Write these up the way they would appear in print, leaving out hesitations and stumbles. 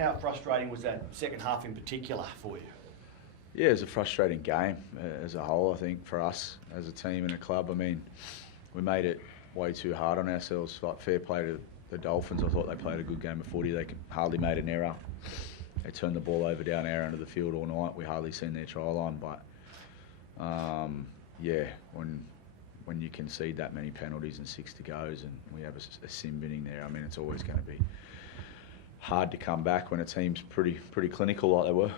how frustrating was that second half in particular for you? Yeah, it was a frustrating game as a whole, I think, for us as a team and a club. I mean, we made it way too hard on ourselves. Like, fair play to the Dolphins. I thought they played a good game of footy. They hardly made an error. They turned the ball over down our end of the field all night. We hardly seen their try line, but yeah, when you concede that many penalties and 60 goes and we have a sin binning there, I mean, it's always going to be hard to come back when a team's pretty clinical like they were.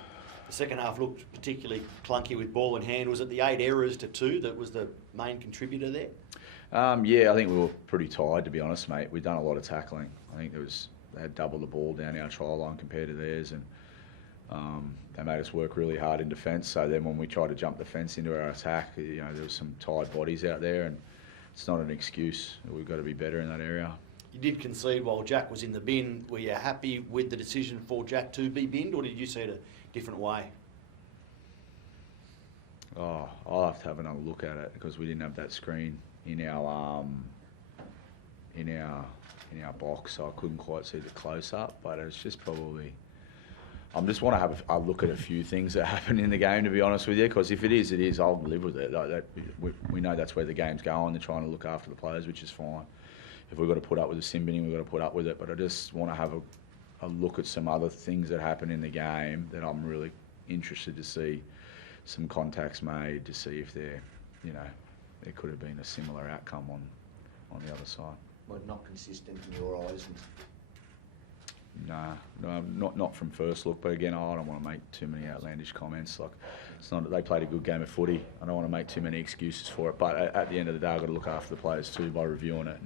The second half looked particularly clunky with ball in hand. Was it the 8 errors to 2 that was the main contributor there? Yeah, I think we were pretty tired, to be honest, mate. We'd done a lot of tackling. I think they had double the ball down our try line compared to theirs, and they made us work really hard in defence. So then when we tried to jump the fence into our attack, there was some tired bodies out there, and it's not an excuse. We've got to be better in that area. You did concede while Jack was in the bin. Were you happy with the decision for Jack to be binned, or did you see it a different way? Oh, I'll have to have another look at it because we didn't have that screen in our box, so I couldn't quite see the close up. But it's just probably, I just want to have a look at a few things that happen in the game, to be honest with you. Because if it is, I'll live with it. Like we know that's where the game's going. They're trying to look after the players, which is fine. If we've got to put up with the sin binning, we've got to put up with it. But I just want to have a look at some other things that happen in the game that I'm really interested to see some contacts made, to see if there could have been a similar outcome on the other side. Well, not consistent in your eyes? No, not from first look. But again, I don't want to make too many outlandish comments. Like, it's not that they played a good game of footy. I don't want to make too many excuses for it. But at the end of the day, I've got to look after the players too by reviewing it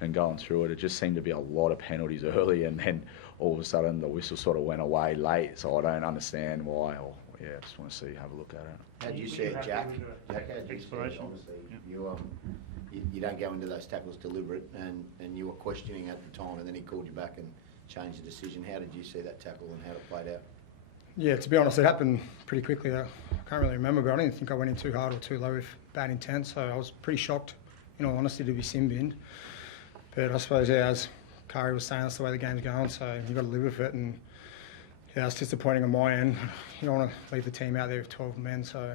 and going through it. It just seemed to be a lot of penalties early, and then all of a sudden the whistle sort of went away late. So I don't understand why. I just want to have a look at it. How do you see it, Jack? Jack, how do you see it? Obviously, you don't go into those tackles deliberate, and you were questioning at the time, and then he called you back and changed the decision. How did you see that tackle and how it played out? Yeah, to be honest, it happened pretty quickly. I can't really remember, but I didn't think I went in too hard or too low with bad intent, so I was pretty shocked, in all honesty, to be sin binned. But I suppose, yeah, as Carr was saying, that's the way the game's going, so you've got to live with it. And yeah, it's disappointing on my end. You don't want to leave the team out there with 12 men, so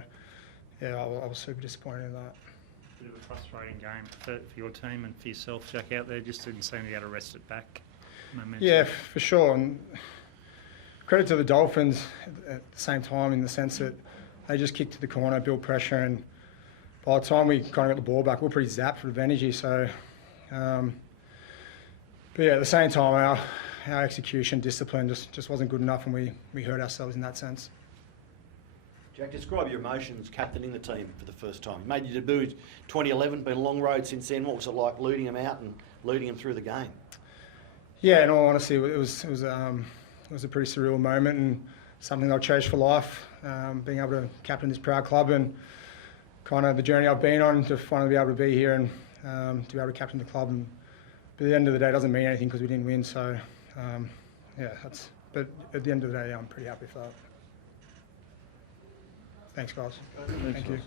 yeah, I was super disappointed in that. Bit of a frustrating game for your team and for yourself, Jack, out there. Just didn't seem to be able to wrest it back. Momentum. Yeah, for sure. And credit to the Dolphins at the same time, in the sense that they just kicked to the corner, built pressure, and by the time we kind of got the ball back, we were pretty zapped with energy. So, but yeah, at the same time, our execution, discipline just wasn't good enough, and we hurt ourselves in that sense. Jack, describe your emotions captaining the team for the first time. You made your debut in 2011, been a long road since then. What was it like leading them out and leading them through the game? Yeah, in all honesty, it was a pretty surreal moment and something I'll cherish for life. Being able to captain this proud club and kind of the journey I've been on to finally be able to be here and to be able to captain the club. And but at the end of the day, it doesn't mean anything because we didn't win. So yeah, but at the end of the day, I'm pretty happy for that. Thanks, guys. Thank you.